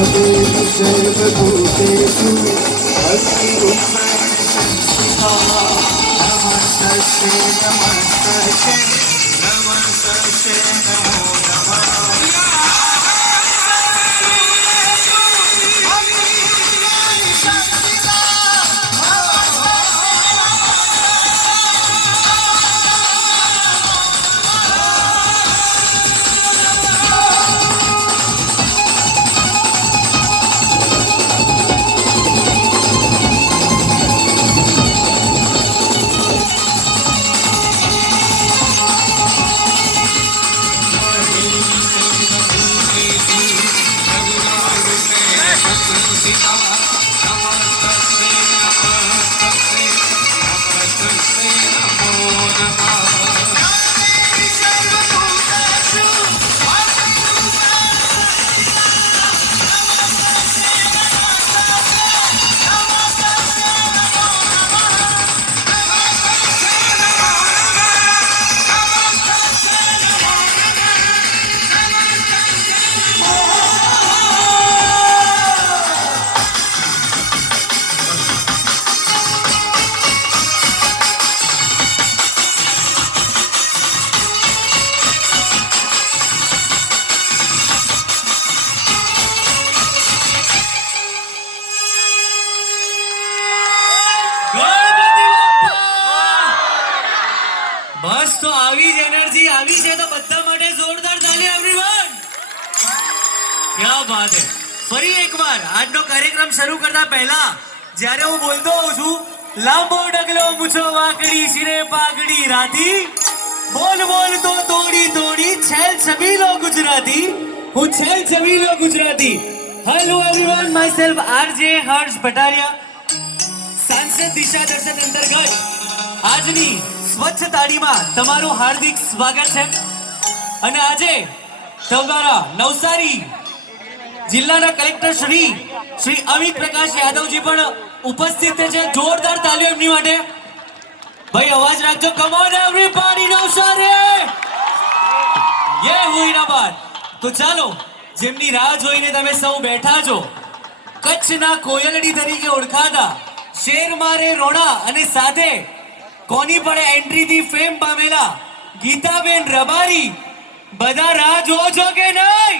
देवी सर्वभूतेषु भक्तिरूपेण संस्थिता नमस्तस्यै नमस्तस्यै नमस्तस्यै नमो नमः બસ તો આવી જ એનર્જી આવી છે તો બધા માટે જોરદાર તાલી એવરીવન ક્યા બાત હે ફરી એકવાર આજનો કાર્યક્રમ શરૂ કરતા પહેલા જ્યારે હું બોલતો હોઉં છું લાંબો ડગલો મૂછો વાકડી સિરે પાઘડી રાધી બોલ બોલ તો તોડી તોડી છેલ છબીલો ગુજરાતી હું છેલ છબીલો Gujarati hello everyone myself RJ Harsh Bhatariya સાંસદ દિશા દર્શન અંતર્ગત આજની સ્વચ્છ તાળીમાં તમારું હાર્દિક સ્વાગત છે અને આજે તમારા નવસારી જિલ્લાના કલેક્ટર શ્રી અમિત પ્રકાશ યાદવજી પણ ઉપસ્થિત છે જોરદાર તાલીઓ એમની માટે ભાઈ અવાજ રાખજો કમ ઓન એવરીબોડી નવસારી યે હુઈ ના બાત તો ચાલો જેમની રાહ જોઈને તમે સૌ બેઠા છો કચ્છના કોયલડી તરીકે ઓળખાતા શેર મારે રોણા અને સાથે કોની પણ એન્ટ્રી થી ફેમ પામેલા ગીતાબેન રબારી બધા રાહ જોવો છો કે નહીં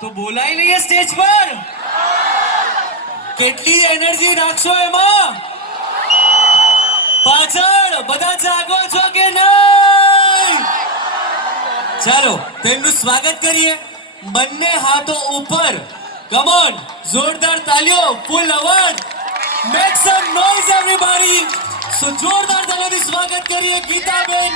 તો બોલાઈ લઈએ સ્ટેજ પર કેટલી એનર્જી નાખશો એમાં પાછળ બધા જાગો છો કે નહીં ચાલો તેમનું સ્વાગત કરીએ બંને હાથો ઉપર કમ ઓન જોરદાર તાલીઓ ફૂલ અવાજ મેક સમ નોઇઝ એવરીબોડી સો જોરદાર તાલીઓથી સ્વાગત કરીએ ગીતાબેન